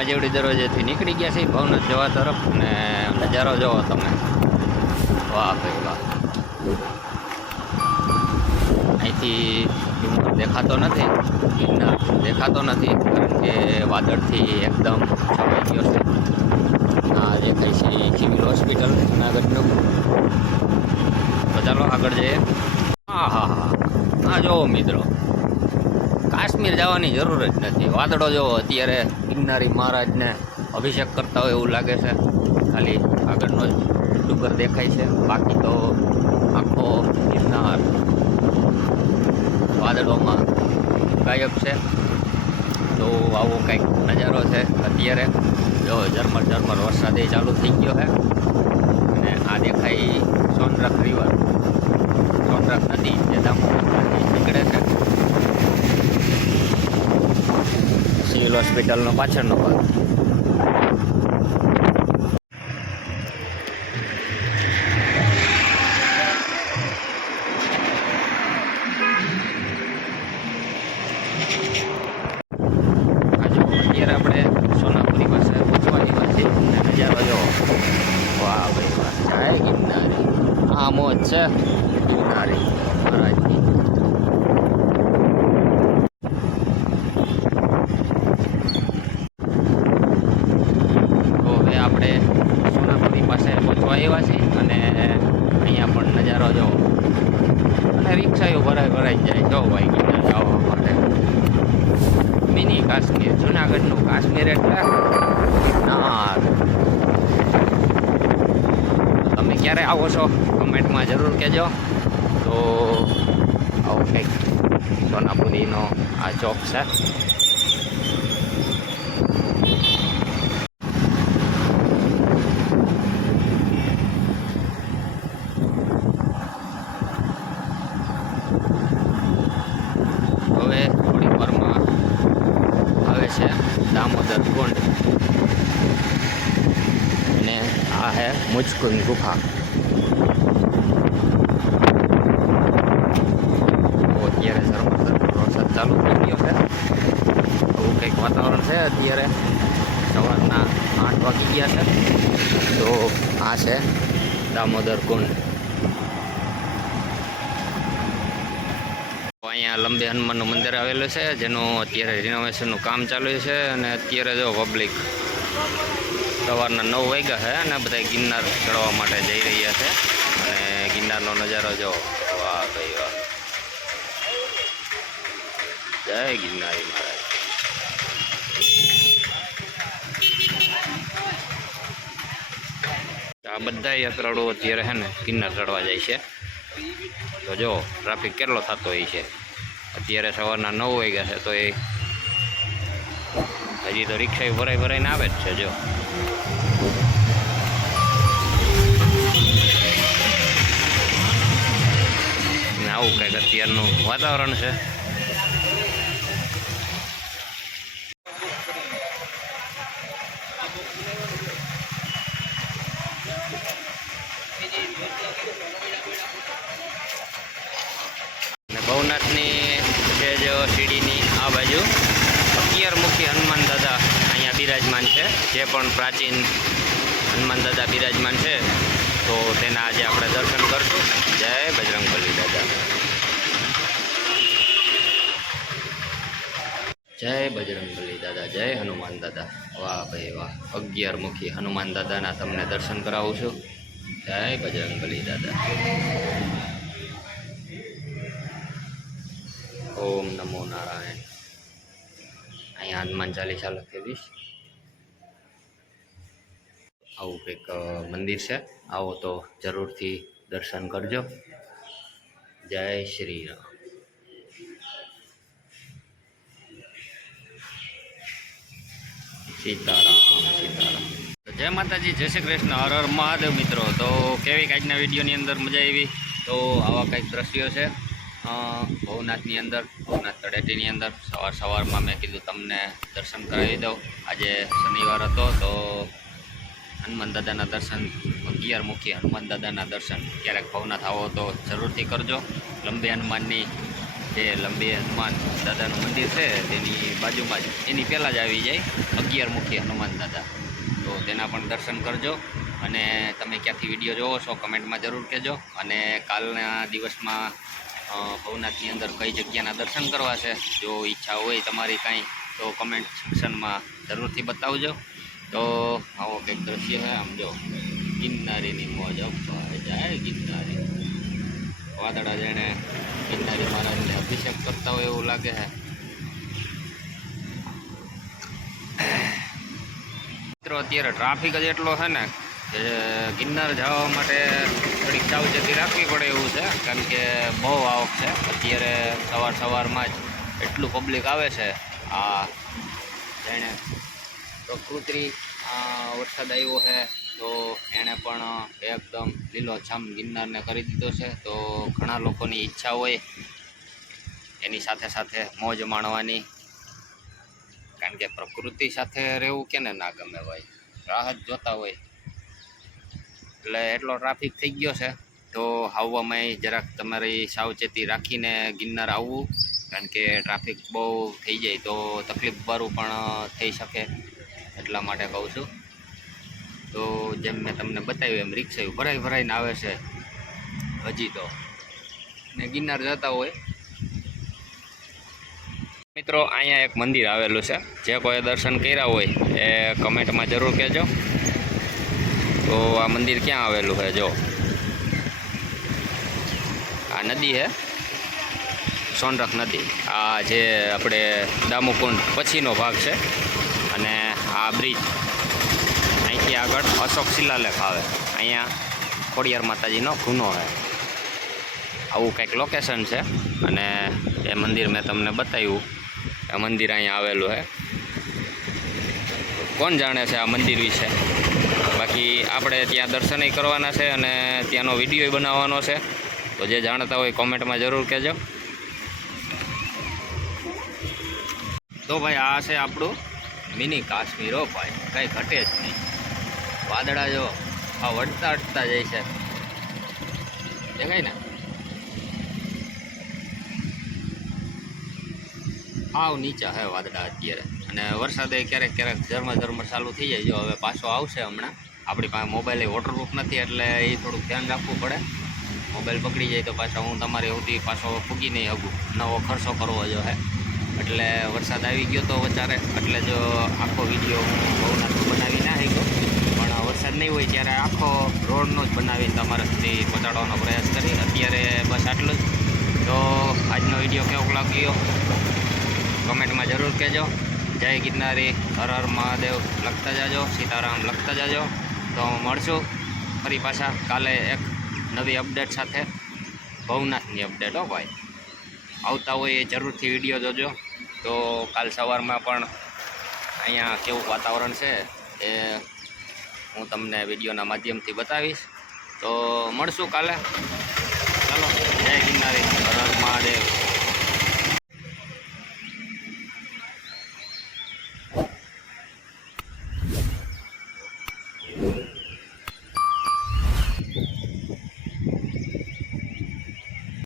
મજેવડી દરવાજેથી નીકળી ગયા છીએ ભવનાથ જવા તરફ, અને નજારો જોવો તમે, વાહ ભાઈ વાહ. અહીંથી ડુંગર દેખાતો નથી, ગિરનાર દેખાતો નથી, કારણ કે વાદળથી એકદમ છવાઈ ગયો છે. આ દેખાય છે સિવિલ હોસ્પિટલ જુનાગઢનું. તો ચાલો આગળ જઈએ. હા હા હા હા, જોવો મિત્રો, કાશ્મીર જવાની જરૂર જ નથી. વાદળો જોવો, અત્યારે ગિરનારી મહારાજને અભિષેક કરતા હોય એવું લાગે છે. ખાલી આગળનો જ ડુંગર દેખાય છે, બાકી તો આખો ગિરનાર વાદળોમાં ગાયબ છે. તો આવો કંઈક નજારો છે અત્યારે. જો ઝરમર ઝરમર વરસાદ ચાલુ થઈ ગયો છે, અને આ દેખાય સોનરખ રિવર, સોનરખ નદી જે દામોદરથી નીકળે છે. સિવિલ હોસ્પિટલનો પાછળનો ભાગ. અત્યારે આપણે સોનાપુરી પાસે પહોંચવા આવ્યા છીએ, અને નજારો જો, વાહ ભાઈ વાહ, જય ગિરનારી. આ મોજ છે ગિરનારી મહારાજની. તો હવે આપણે સોનાપુરી પાસે પહોંચવા આવ્યા છીએ, અને અહીંયા પણ નજારો જો, અને રિક્ષાઓ ભરાઈ જાય જો ભાઈ ગિરનાર જવા માટે. મિની કાશ્મીર, જુનાગઢનું કાશ્મીર એટલે ગિરનાર. તમે ક્યારે આવો છો કમેન્ટમાં જરૂર કહેજો. તો આવો કંઈક સોનાપુરીનો આ ચોક છે. હવે થોડીક વારમાં આવે છે દામોદર કુંડ, અને આ હે મુચકુંદ ગુફા. તો અત્યારે ઝરમર વરસાદ ચાલુ થઈ ગયો છે. આવું કંઈક વાતાવરણ છે અત્યારે. સવારના 8 વાગી ગયા છે. તો આ છે દામોદર કુંડ. અહીંયા લંબે હનુમાનનું મંદિર આવેલું છે, જેનું અત્યારે રિનોવેશનનું કામ ચાલુ છે. અને અત્યારે જો પબ્લિક સવારના 9 વાગ્યા છે, અને બધા ગિરનાર ચડવા માટે જઈ રહ્યા છે. અને ગિરનારનો નજારો જો, વાહ ભાઈ વાહ, જય ગિરનારી મહારાજ. આ બધા યાત્રાળુઓ અત્યારે છે ને ગિરનાર ચડવા જાય છે. તો જો ટ્રાફિક કેટલો થતો હોય છે. અત્યારે સવારના 9 વાગ્યા છે, તો એ હજી તો રિક્ષા ભરાઈને આવે જ છે. જો આવું કંઈક અત્યારનું વાતાવરણ છે. અને ભવનાથની છે જો સીડીની આ બાજુ 11 મુખી હનુમાન દાદા અહીંયા બિરાજમાન છે. જે પણ પ્રાચીન હનુમાન દાદા બિરાજમાન છે, તો તેના આજે આપણે દર્શન કરશું. જય બજરંગબલી દાદા, જય બજરંગબલી દાદા, જય હનુમાન દાદા. વાહ ભાઈ વાહ, 11 મુખી હનુમાન દાદાના તમને દર્શન કરાવું છું. જય બજરંગબલી દાદા. ઓમ નમો નારાયણ. અહીંયા હનુમાન ચાલીસા લખેલી. આવું કંઈક મંદિર છે. આવો તો જરૂરથી દર્શન કરજો. જય શ્રી રામ. સીતારામ સીતારામ. જય માતાજી, જય શ્રી કૃષ્ણ, હર હર મહાદેવ. મિત્રો, તો કેવી આજના વિડીયોની અંદર મજા આવી. તો આવા કંઈક દ્રશ્યો છે ભવનાથની અંદર, ભવનાથ તળેટીની અંદર. સવારમાં મેં કીધું તમને દર્શન કરાવી દઉં. આજે શનિવાર હતો, તો હનુમાન દાદાના દર્શન, 11 મુખી હનુમાન દાદાના દર્શન ક્યારેક ભવનાથ આવો તો જરૂરથી કરજો. લંબે હનુમાનની જે લંબી હનુમાન દાદાનું મંદિર છે તેની બાજુમાં જ એની પહેલાં જ આવી જાય 11 મુખી હનુમાન દાદા. તો તેના પણ દર્શન કરજો. અને તમે ક્યાંથી વિડીયો જોવો છો કમેન્ટમાં જરૂર કહેજો. અને કાલના દિવસમાં ભવનાથની અંદર કઈ જગ્યાના દર્શન કરવા છે, જો ઈચ્છા હોય તમારી કાંઈ તો કમેન્ટ સેક્શનમાં જરૂરથી બતાવજો. તો આવો કંઈક દ્રશ્ય છે. આમ જો ગિરનારીની મોજ જાય ગિરનારી, વાદળા જેણે ગિરનારી મહારાજને અભિષેક કરતા હોય એવું લાગે છે. મિત્રો અત્યારે ટ્રાફિક જ એટલો છે ને કે ગિરનાર જવા માટે થોડીક સાવચેતી રાખવી પડે એવું છે, કારણ કે બહુ આવક છે. અત્યારે સવારમાં જ એટલું પબ્લિક આવે છે. આ જેણે પ્રકૃતિ વરસાદ આવ્યો છે તો એણે પણ એકદમ લીલોછમ ગિરનારને કરી દીધો છે. તો ઘણા લોકોની ઈચ્છા હોય એની સાથે સાથે મોજ માણવાની, કારણ કે પ્રકૃતિ સાથે રહેવું કેને ના ગમે ભાઈ. રાહત જોતા હોય એટલે એટલો ટ્રાફિક થઈ ગયો છે. તો આવવામાં જરાક તમારી સાવચેતી રાખીને ગિરનાર આવવું, કારણ કે ટ્રાફિક બહુ થઈ જાય તો તકલીફવાળું પણ થઈ શકે, એટલા માટે કહું છું. તો જેમ મેં તમને બતાવ્યું એમ રિક્ષા ભરાઈને આવે છે હજી તો, ને ગિરનાર જતા હોય. મિત્રો અહીંયા એક મંદિર આવેલું છે, જે કોઈ દર્શન કર્યા હોય એ કમેન્ટમાં જરૂર કહેજો. તો આ મંદિર ક્યાં આવેલું છે? જો આ નદી છે, સોનરખ નદી. આ જે આપણે દામુકુંડ પછીનો ભાગ છે. અને આ બ્રિજ અહીંથી આગળ અશોક શિલાલેખ આવે. અહીંયા ખોડિયાર માતાજીનો ખૂનો છે. આવું કંઈક લોકેશન છે. અને એ મંદિર મેં તમને બતાવ્યું, આ મંદિર અહીંયા આવેલું છે. કોણ જાણે છે આ મંદિર વિશે? બાકી આપણે ત્યાં દર્શનય કરવાના છે અને ત્યાંનો વિડીયો બનાવવાનો છે. તો જે જાણતા હોય કોમેન્ટમાં જરૂર કહેજો. તો ભાઈ આ છે આપણું મિની કાશ્મીર. હો ભાઈ, કંઈ ઘટે જ નહીં. વાદળા જો આ વળતા જાય છે, દેખાય ને? આવ નીચા હે વાદળા અત્યારે. અને વરસાદે ક્યારેક ઝરમર ચાલુ થઈ જાય. જો હવે પાછો આવશે હમણાં. આપણી પાસે મોબાઈલ વોટરપ્રૂફ નથી એટલે એ થોડુંક ધ્યાન રાખવું પડે. મોબાઈલ પકડી જાય તો પાછો હું તમારી સુધી પાછો ફૂગી નહીં શકું, નવો ખર્ચો કરવો જો હે. એટલે વરસાદ આવી ગયો તો વચારે, એટલે જો આખો વિડીયો હું ભવનાથ બનાવી ના શક્યો. પણ વરસાદ નહીં હોય ત્યારે આખો રોડનો જ બનાવીને તમારા સુધી પહોંચાડવાનો પ્રયાસ કરી. અત્યારે બસ આટલું જ. તો આજનો વિડીયો કેવો લાગ્યો કમેન્ટમાં જરૂર કહેજો. જય ગિરનારી, હર હર મહાદેવ લખતા જાજો, સીતારામ લખતા જાજો. તો મળશું ફરી પાછા કાલે એક નવી અપડેટ સાથે, ભવનાથની અપડેટ. હો ભાઈ, આવતા હોય એ જરૂરથી વિડીયો જોજો. તો કાલ સવારમાં પણ અહીંયા કેવું વાતાવરણ છે એ હું તમને વિડીયોના માધ્યમથી બતાવીશ. તો મળશું કાલે. ચાલો, જય ગિરનારી, હર હર મહાદેવ.